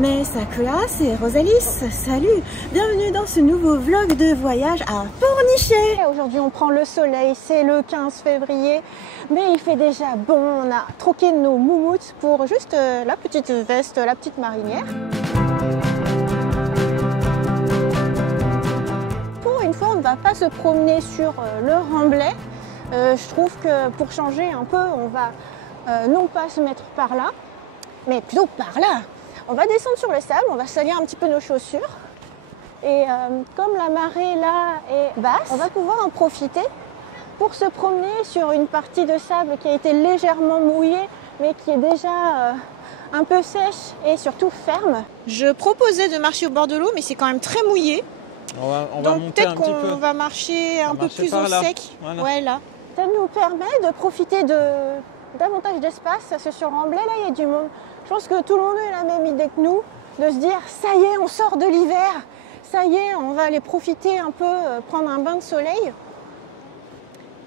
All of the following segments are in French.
Mais Sakura, c'est Rosalis, salut! Bienvenue dans ce nouveau vlog de voyage à Pornichet. Aujourd'hui on prend le soleil, c'est le 15 février, mais il fait déjà bon, on a troqué nos moumoutes pour juste la petite veste, la petite marinière. Pour une fois on ne va pas se promener sur le remblai, je trouve que pour changer un peu on va non pas se mettre par là, mais plutôt par là. On va descendre sur le sable, on va salir un petit peu nos chaussures. Et comme la marée là est basse, on va pouvoir en profiter pour se promener sur une partie de sable qui a été légèrement mouillée, mais qui est déjà un peu sèche et surtout ferme. Je proposais de marcher au bord de l'eau, mais c'est quand même très mouillé. On va monter un petit peu. Peut-être qu'on va marcher un peu plus au sec. Voilà. Ouais, là. Ça nous permet de profiter davantage d'espace, parce que sur le remblai, là, il y a du monde. Je pense que tout le monde a la même idée que nous, de se dire, ça y est, on sort de l'hiver, ça y est, on va aller profiter un peu, prendre un bain de soleil.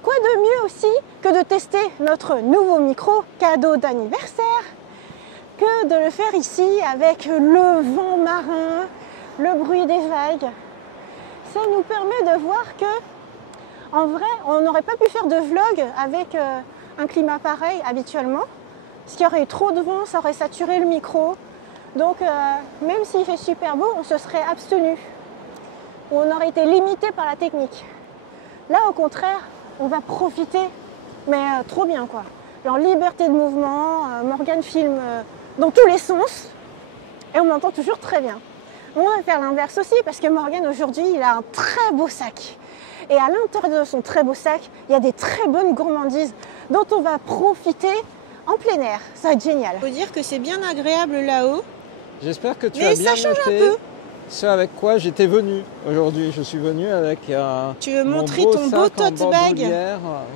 Quoi de mieux aussi que de tester notre nouveau micro, cadeau d'anniversaire, que de le faire ici avec le vent marin, le bruit des vagues. Ça nous permet de voir que, en vrai, on n'aurait pas pu faire de vlog avec un climat pareil habituellement. Parce qu'il y aurait eu trop de vent, ça aurait saturé le micro. Donc même s'il fait super beau, on se serait abstenu. Ou on aurait été limité par la technique. Là au contraire, on va profiter, mais trop bien quoi. En liberté de mouvement, Morgane filme dans tous les sens. Et on m'entend toujours très bien. On va faire l'inverse aussi parce que Morgane aujourd'hui, il a un très beau sac. Et à l'intérieur de son très beau sac, il y a des très bonnes gourmandises dont on va profiter en plein air. Ça va être génial. Il faut dire que c'est bien agréable là-haut. J'espère que tu as bien noté ce avec quoi j'étais venu aujourd'hui. Je suis venu avec tu veux montrer ton beau tote bag.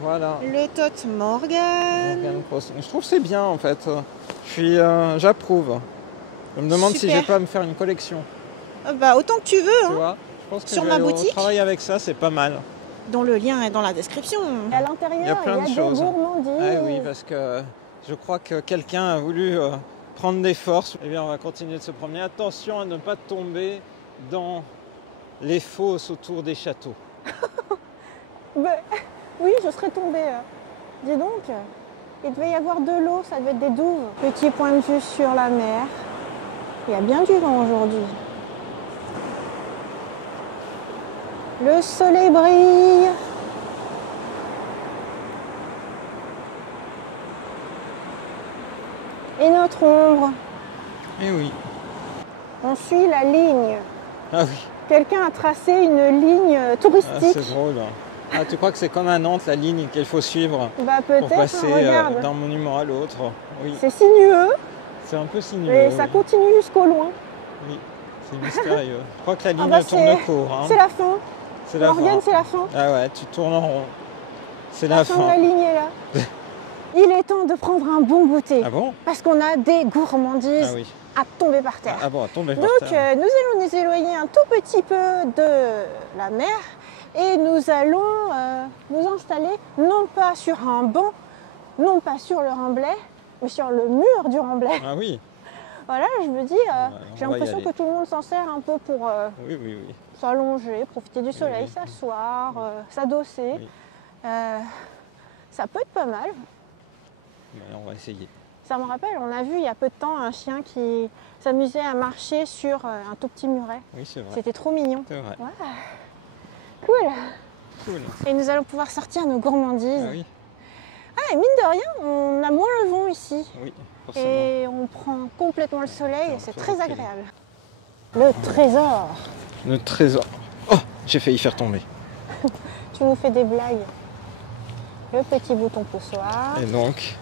Voilà. Le tote Morgane. Je trouve que c'est bien en fait. J'approuve. Je me demande si je vais pas me faire une collection. Bah autant que tu veux. Tu vois, je pense que sur ma boutique. Travailler avec ça, c'est pas mal. Dont le lien est dans la description. À l'intérieur, il y a plein de choses. Des gourmandises. Ah oui, parce que je crois que quelqu'un a voulu prendre des forces. Eh bien, on va continuer de se promener. Attention à ne pas tomber dans les fosses autour des châteaux. Oui, je serais tombée. Dis donc, il devait y avoir de l'eau, ça devait être des douves. Petit point de vue sur la mer. Il y a bien du vent aujourd'hui. Le soleil brille. Et notre ombre. Eh oui. On suit la ligne. Ah oui. Quelqu'un a tracé une ligne touristique. Ah, c'est drôle. Ah, tu crois que c'est comme à Nantes, la ligne qu'il faut suivre peut-être, pour passer regarde. d'un monument à l'autre. Oui. C'est sinueux. C'est un peu sinueux. Et ça continue jusqu'au loin. Oui, c'est mystérieux. Je crois que la ligne tourne court. Hein. C'est la fin. C'est la Morgane, fin. c'est la fin. Ah ouais, tu tournes en rond. C'est la fin. La ligne est là. Il est temps de prendre un bon goûter. Ah bon? Parce qu'on a des gourmandises à tomber par terre. Ah bon, à tomber par Donc terre. nous allons nous éloigner un tout petit peu de la mer et nous allons nous installer non pas sur un banc, non pas sur le remblai, mais sur le mur du remblai. Ah oui. Voilà, je me dis, j'ai l'impression que tout le monde s'en sert un peu pour oui. s'allonger, profiter du soleil, s'asseoir, s'adosser. Oui. Ça peut être pas mal. On va essayer. Ça me rappelle, on a vu il y a peu de temps un chien qui s'amusait à marcher sur un tout petit muret. Oui, c'est vrai. C'était trop mignon. C'est vrai. Ouais. Cool. Et nous allons pouvoir sortir nos gourmandises. Ah oui. Ah, et mine de rien, on a moins le vent ici. Oui, forcément. Et on prend complètement le soleil et c'est très agréable. Le trésor. Le trésor. Oh, j'ai failli faire tomber. Tu nous fais des blagues. Le petit bouton poussoir. Et donc,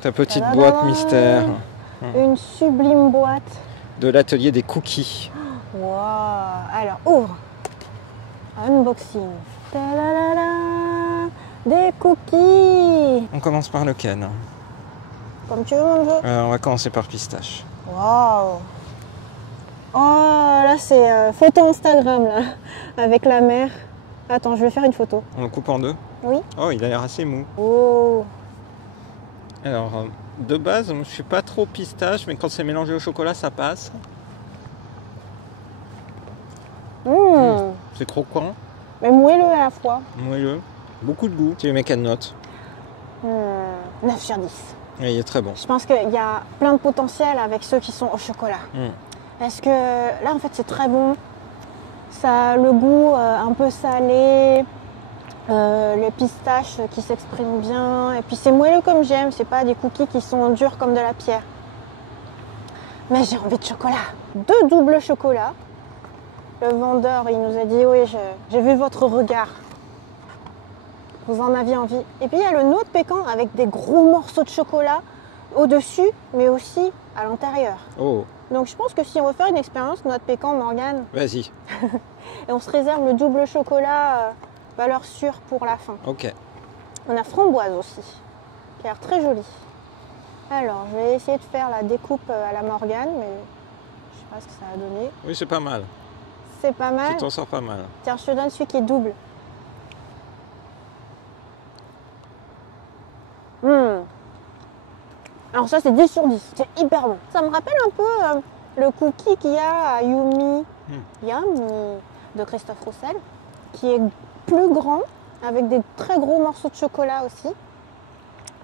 ta petite boîte mystère. Une sublime boîte. De l'atelier des cookies. Waouh. Alors, ouvre. Unboxing. Ta-da-da-da. Des cookies. On commence par lequel? Comme tu veux, mon jeu. On va commencer par pistache. Waouh. Oh, là, c'est photo Instagram, là. Avec la mer. Attends, je vais faire une photo. On le coupe en deux? Oui. Oh, il a l'air assez mou. Oh. Alors, de base, je suis pas trop pistache, mais quand c'est mélangé au chocolat, ça passe. C'est croquant, Mais moelleux à la fois. moelleux, beaucoup de goût. Tu lui mets quelle note? 9 sur 10. Oui, il est très bon. Je pense qu'il y a plein de potentiel avec ceux qui sont au chocolat. Parce que là, en fait, c'est très bon. Ça a le goût un peu salé, les pistaches qui s'expriment bien. Et puis c'est moelleux comme j'aime, c'est pas des cookies qui sont durs comme de la pierre. Mais j'ai envie de chocolat. 2 doubles chocolats. Le vendeur, il nous a dit, oui, j'ai vu votre regard. Vous en aviez envie. Et puis il y a le noix de pécan avec des gros morceaux de chocolat au-dessus, mais aussi à l'intérieur. Oh, Donc je pense que si on veut faire une expérience noix de pécan, Morgane, vas-y. et on se réserve le double chocolat valeur sûre pour la fin. Ok. On a framboise aussi, qui a l'air très jolie. Alors, je vais essayer de faire la découpe à la Morgane, mais je sais pas ce que ça a donné. Oui, c'est pas mal. C'est pas mal. Tu t'en sors pas mal. Tiens, je te donne celui qui est double. Alors ça, c'est 10 sur 10. C'est hyper bon. Ça me rappelle un peu le cookie qu'il y a à Yummy de Christophe Roussel, qui est plus grand, avec des très gros morceaux de chocolat aussi.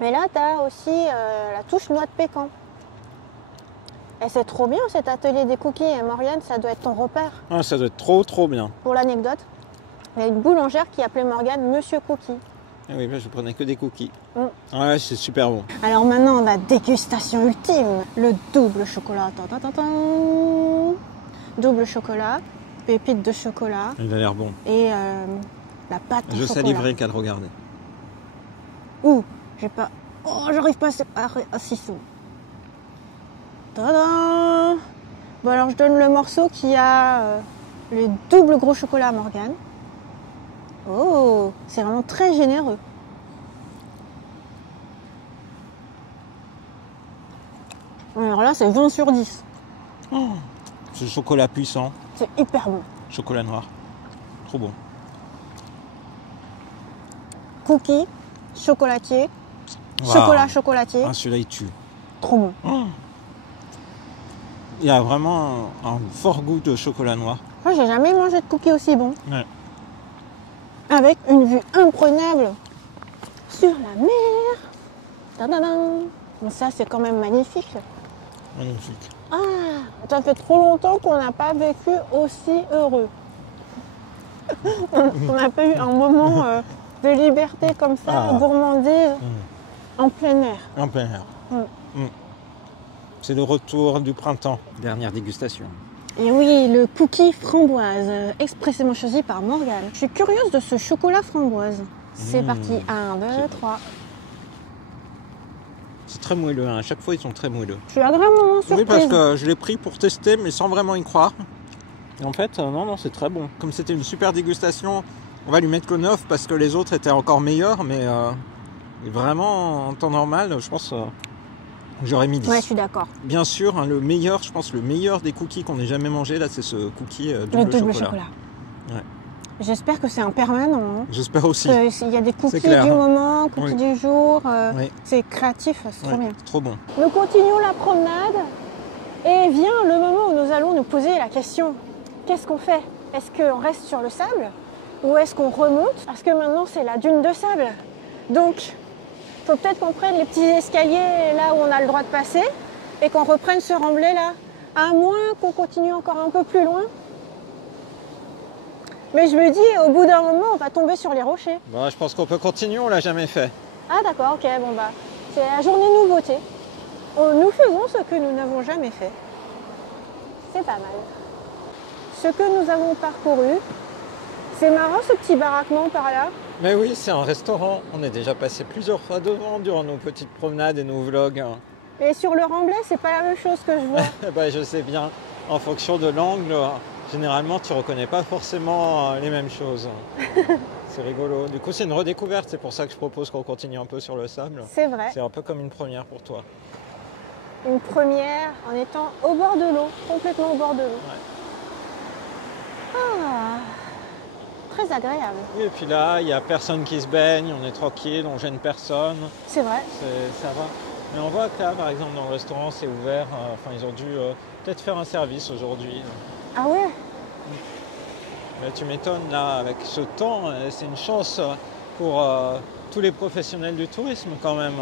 Mais là, tu as aussi la touche noix de pécan. Et c'est trop bien cet atelier des cookies. Et Morgane, ça doit être ton repère. Ah, ça doit être trop bien. Pour l'anecdote, il y a une boulangère qui appelait Morgane Monsieur Cookie. Ah oui, je prenais que des cookies. Ouais, c'est super bon. Alors maintenant, on a dégustation ultime. Le double chocolat. Double chocolat, pépites de chocolat. Il a l'air bon. Et la pâte au chocolat. Je saliverai qu'à le regarder. Ouh, j'ai pas... Oh, j'arrive pas à 6 sous. Tadam! Bon, alors je donne le morceau qui a le double gros chocolat à Morgane. Oh, c'est vraiment très généreux. Alors là, c'est 20 sur 10. Oh, c'est chocolat puissant. C'est hyper bon. Chocolat noir. Trop bon. Cookie, chocolatier, Wow. chocolat chocolatier. Ah, celui-là, il tue. Trop bon. Oh. Il y a vraiment un fort goût de chocolat noir. Moi, j'ai jamais mangé de cookie aussi bon. Ouais. Avec une vue imprenable sur la mer. Tadadam. Bon, ça, c'est quand même magnifique. Magnifique. Ah, ça fait trop longtemps qu'on n'a pas vécu aussi heureux. On n'a pas eu un moment de liberté comme ça, gourmandise, en plein air. En plein air. C'est le retour du printemps. Dernière dégustation. Et oui, le cookie framboise, expressément choisi par Morgane. Je suis curieuse de ce chocolat framboise. C'est parti, 1, 2, 3. C'est très moelleux, hein. À chaque fois ils sont très moelleux. Je suis agréablement surprise. Oui, parce que je l'ai pris pour tester, mais sans vraiment y croire. Et en fait, non, c'est très bon. Comme c'était une super dégustation, on va lui mettre que 9 parce que les autres étaient encore meilleurs, mais vraiment, en temps normal, je pense j'aurais mis 10. Ouais, je suis d'accord. Bien sûr, hein, le meilleur, je pense, le meilleur des cookies qu'on ait jamais mangé, là, c'est ce cookie Le double chocolat. Ouais. J'espère que c'est un permanent. Hein. J'espère aussi. Il y a des cookies du moment, cookies du jour. Oui. C'est créatif, c'est trop bien. Trop bon. Nous continuons la promenade et vient le moment où nous allons nous poser la question. Qu'est-ce qu'on fait? Est-ce qu'on reste sur le sable ou est-ce qu'on remonte? Parce que maintenant, c'est la dune de sable. Donc, il faut peut-être qu'on prenne les petits escaliers là où on a le droit de passer et qu'on reprenne ce remblai là. À moins qu'on continue encore un peu plus loin. Mais je me dis, au bout d'un moment, on va tomber sur les rochers. Bon, je pense qu'on peut continuer, on l'a jamais fait. Ah d'accord, ok, bon bah, c'est la journée nouveauté. Nous faisons ce que nous n'avons jamais fait. C'est pas mal. Ce que nous avons parcouru, c'est marrant ce petit baraquement par là. Mais oui, c'est un restaurant. On est déjà passé plusieurs fois devant durant nos petites promenades et nos vlogs. Et sur le remblai, c'est pas la même chose que je vois. Bah, je sais bien, en fonction de l'angle, généralement tu reconnais pas forcément les mêmes choses. C'est rigolo. Du coup, c'est une redécouverte, c'est pour ça que je propose qu'on continue un peu sur le sable. C'est vrai. C'est un peu comme une première pour toi. Une première en étant au bord de l'eau, complètement au bord de l'eau. Ouais. Ah, très agréable. Oui, et puis là, il n'y a personne qui se baigne, on est tranquille, on gêne personne. C'est vrai. Ça va. Mais on voit que là, par exemple, dans le restaurant, c'est ouvert. Enfin, ils ont dû peut-être faire un service aujourd'hui. Ah ouais? Mais tu m'étonnes, là, avec ce temps, c'est une chance pour tous les professionnels du tourisme quand même.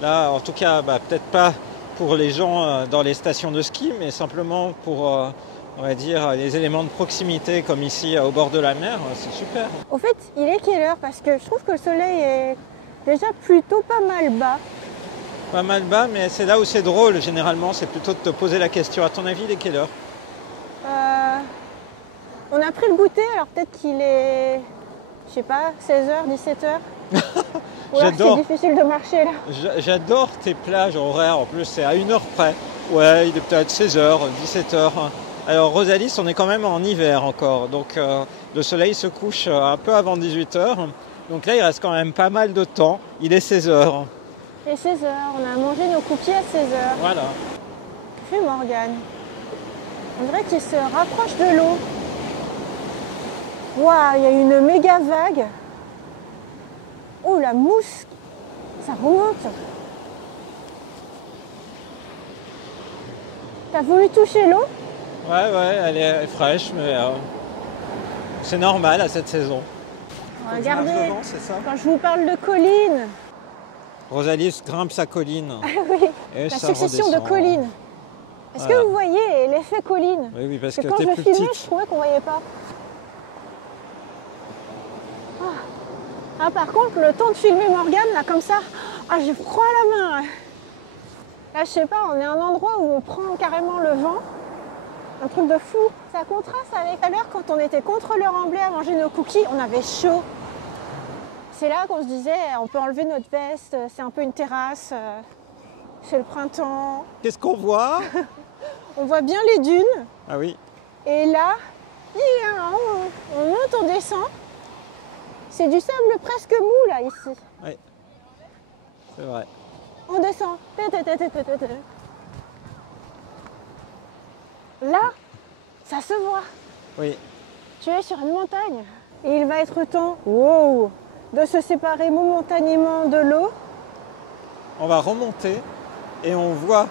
Là, en tout cas, peut-être pas pour les gens dans les stations de ski, mais simplement pour, on va dire, les éléments de proximité comme ici au bord de la mer, c'est super. Au fait, il est quelle heure? Parce que je trouve que le soleil est déjà plutôt pas mal bas. Pas mal bas, mais c'est là où c'est drôle, généralement, c'est plutôt de te poser la question. À ton avis, il est quelle heure? On a pris le goûter, alors peut-être qu'il est, je sais pas, 16h, 17h. Ou alors c'est difficile de marcher là. J'adore tes plages horaires, en plus c'est à 1 heure près. Ouais, il est peut-être 16h, 17h. Alors Rosalis, on est quand même en hiver encore, donc le soleil se couche un peu avant 18h. Donc là, il reste quand même pas mal de temps. Il est 16h. Il est 16h, on a mangé nos cookies à 16h. Voilà. Que fait Morgane? On dirait qu'il se rapproche de l'eau. Waouh, il y a une méga vague. Oh, la mousse, ça remonte. T'as voulu toucher l'eau? Ouais, elle est fraîche, mais c'est normal à cette saison. Regardez, devant, c'est ça? quand je vous parle de collines. Rosalis grimpe sa colline. Ah oui, Et la ça succession redescend. de collines. Est-ce que vous voyez l'effet colline? Oui, parce que quand t'es je plus filmais, petite. je trouvais qu'on voyait pas. Ah, par contre, le temps de filmer Morgane, là, comme ça, j'ai froid à la main. Là, je sais pas, on est à un endroit où on prend carrément le vent. Un truc de fou. Ça contraste avec tout à l'heure quand on était contre le remblai à manger nos cookies, on avait chaud. C'est là qu'on se disait, on peut enlever notre veste, c'est un peu une terrasse, c'est le printemps. Qu'est-ce qu'on voit? On voit bien les dunes. Ah oui. Et là, on monte, on descend. C'est du sable presque mou là ici. Oui, c'est vrai. On descend. Là, ça se voit. Oui. Tu es sur une montagne. Et il va être temps, de se séparer momentanément de l'eau. On va remonter et on voit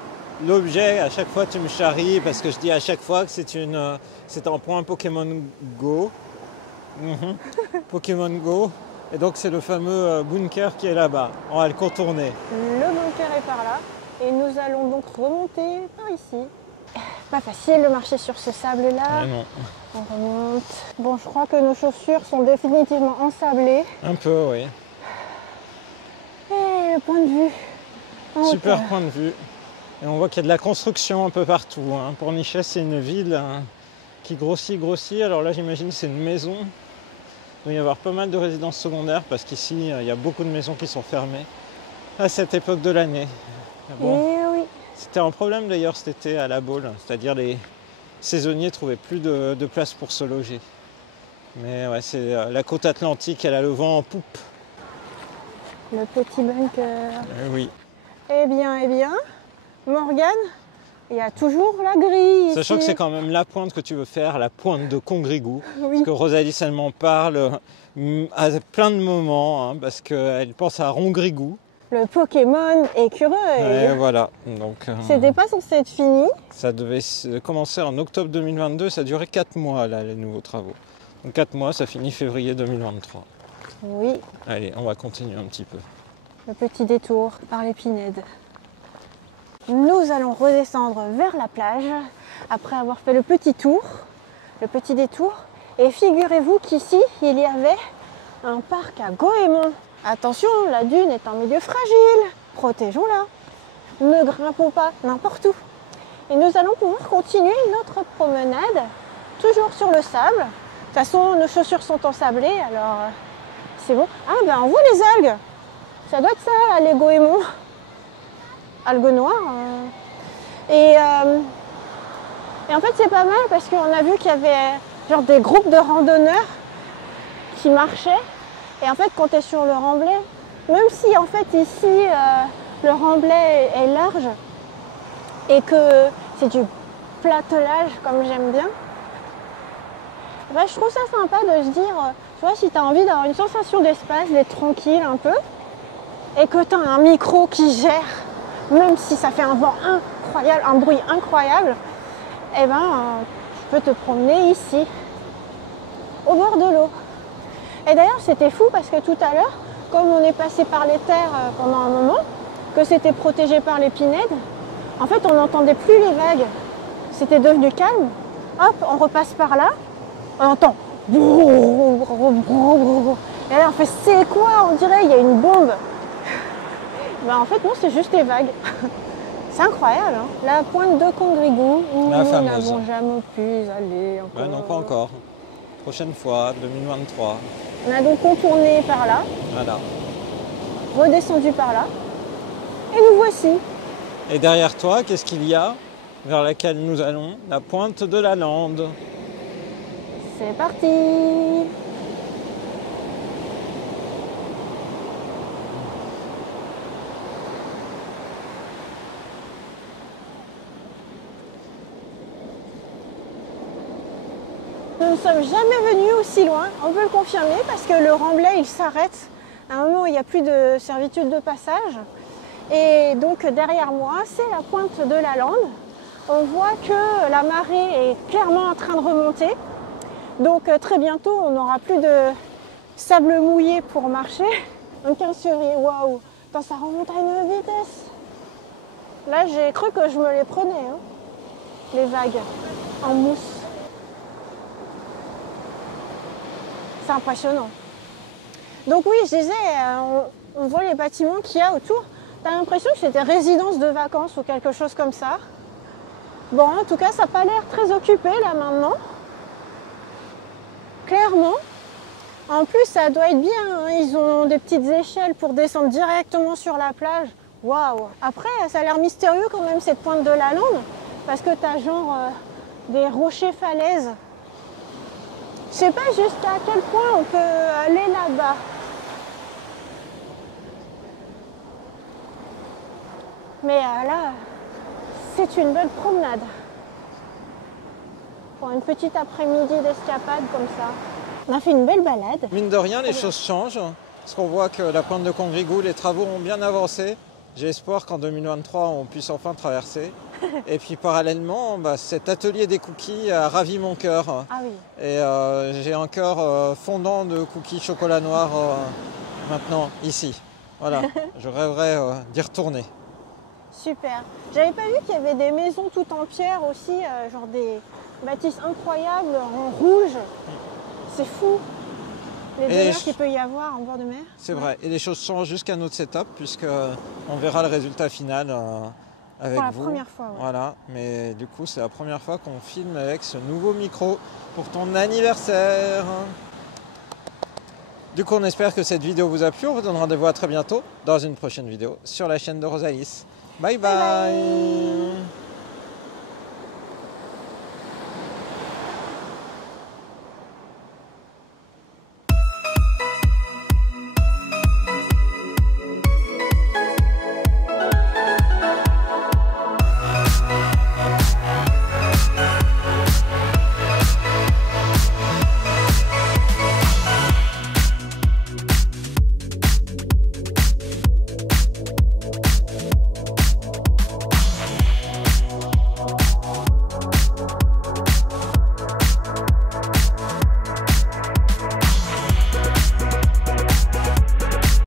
l'objet. À chaque fois, tu me charries parce que je dis à chaque fois que c'est un point Pokémon Go. Pokémon Go. Et donc, c'est le fameux bunker qui est là-bas. On va le contourner. Le bunker est par là. Et nous allons donc remonter par ici. Pas facile de marcher sur ce sable-là. Ah non. On remonte. Bon, je crois que nos chaussures sont définitivement ensablées. Un peu, oui. Et le point de vue. Super point de vue. Et on voit qu'il y a de la construction un peu partout. Pornichet, c'est une ville qui grossit. Alors là, j'imagine que c'est une maison. Il doit y avoir pas mal de résidences secondaires parce qu'ici, il y a beaucoup de maisons qui sont fermées à cette époque de l'année. Bon, oui. c'était un problème d'ailleurs cet été à La Baule. C'est-à-dire les saisonniers ne trouvaient plus de place pour se loger. Mais ouais, c'est la côte atlantique, elle a le vent en poupe. Le petit bunker. Oui. Eh bien, Morgane, il y a toujours la grille. Sachant ici. que c'est quand même la pointe que tu veux faire, la pointe de Congrigou. Oui. Parce que Rosalie, elle m'en parle à plein de moments, parce qu'elle pense à Rongrigou. Le Pokémon écureuil. Et voilà. Donc, c'était pas censé être fini. Ça devait commencer en octobre 2022, ça a duré 4 mois, là, les nouveaux travaux. Donc 4 mois, ça finit février 2023. Oui. Allez, on va continuer un petit peu. Le petit détour par les Pinèdes. Nous allons redescendre vers la plage après avoir fait le petit détour. Et figurez-vous qu'ici, il y avait un parc à Goémon. Attention, la dune est un milieu fragile. Protégeons-la. Ne grimpons pas n'importe où. Et nous allons pouvoir continuer notre promenade, toujours sur le sable. De toute façon, nos chaussures sont ensablées, alors c'est bon. On voit les algues. Ça doit être ça, là, les Goémons. Algues noires. Et en fait, c'est pas mal parce qu'on a vu qu'il y avait genre des groupes de randonneurs qui marchaient. Et en fait, quand tu es sur le remblai, même si en fait ici, le remblai est large et que c'est du platelage comme j'aime bien, je trouve ça sympa de se dire, tu vois, si tu as envie d'avoir une sensation d'espace, d'être tranquille un peu, et que tu as un micro qui gère même si ça fait un vent incroyable, un bruit incroyable, eh ben, tu peux te promener ici, au bord de l'eau. Et d'ailleurs, c'était fou parce que tout à l'heure, comme on est passé par les terres pendant un moment, que c'était protégé par les pinèdes, en fait, on n'entendait plus les vagues. C'était devenu calme. Hop, on repasse par là, on entend. Et là, on fait, c'est quoi? On dirait il y a une bombe. Ben, en fait, non, c'est juste les vagues. C'est incroyable, hein. La pointe de Condrigo, où La nous fameuse. n'avons jamais pu aller encore. Ouais, non, pas encore. Prochaine fois, 2023. On a donc contourné par là, Voilà. redescendu par là, et nous voici. Et derrière toi, qu'est-ce qu'il y a? Vers laquelle nous allons? La pointe de la Lande. C'est parti. Nous ne sommes jamais venus aussi loin, on peut le confirmer, parce que le remblai il s'arrête à un moment où il n'y a plus de servitude de passage. Et donc derrière moi, c'est la pointe de la Lande. On voit que la marée est clairement en train de remonter. Donc très bientôt, on n'aura plus de sable mouillé pour marcher. Un 15 février, waouh, ça remonte à une vitesse. Là, j'ai cru que je me les prenais, hein, les vagues en mousse. C'est impressionnant. Donc oui, je disais, on voit les bâtiments qu'il y a autour. T'as l'impression que c'était résidence de vacances ou quelque chose comme ça. Bon, en tout cas, ça n'a pas l'air très occupé là maintenant. Clairement. En plus, ça doit être bien, hein. Ils ont des petites échelles pour descendre directement sur la plage. Waouh! Après, ça a l'air mystérieux quand même cette pointe de la Lande, parce que t'as genre des rochers falaises. Je sais pas jusqu'à quel point on peut aller là-bas. Mais là, c'est une belle promenade. Pour une petite après-midi d'escapade comme ça. On a fait une belle balade. Mine de rien, les choses changent. Parce qu'on voit que la pointe de Condrigo, les travaux ont bien avancé. J'ai espoir qu'en 2023, on puisse enfin traverser. Et puis parallèlement, cet atelier des cookies a ravi mon cœur. Ah oui. Et j'ai un cœur fondant de cookies chocolat noir maintenant, ici. Voilà, je rêverais d'y retourner. Super. J'avais pas vu qu'il y avait des maisons toutes en pierre aussi, genre des bâtisses incroyables en rouge. C'est fou. Les bonheurs qu'il peut y avoir en bord de mer. C'est vrai. Et les choses changent jusqu'à notre setup, puisqu'on verra le résultat final avec vous. Pour la première fois. Ouais. Voilà. Mais du coup, c'est la première fois qu'on filme avec ce nouveau micro pour ton anniversaire. Du coup, on espère que cette vidéo vous a plu. On vous donne rendez-vous à très bientôt dans une prochaine vidéo sur la chaîne de Rosalis. Bye bye, bye.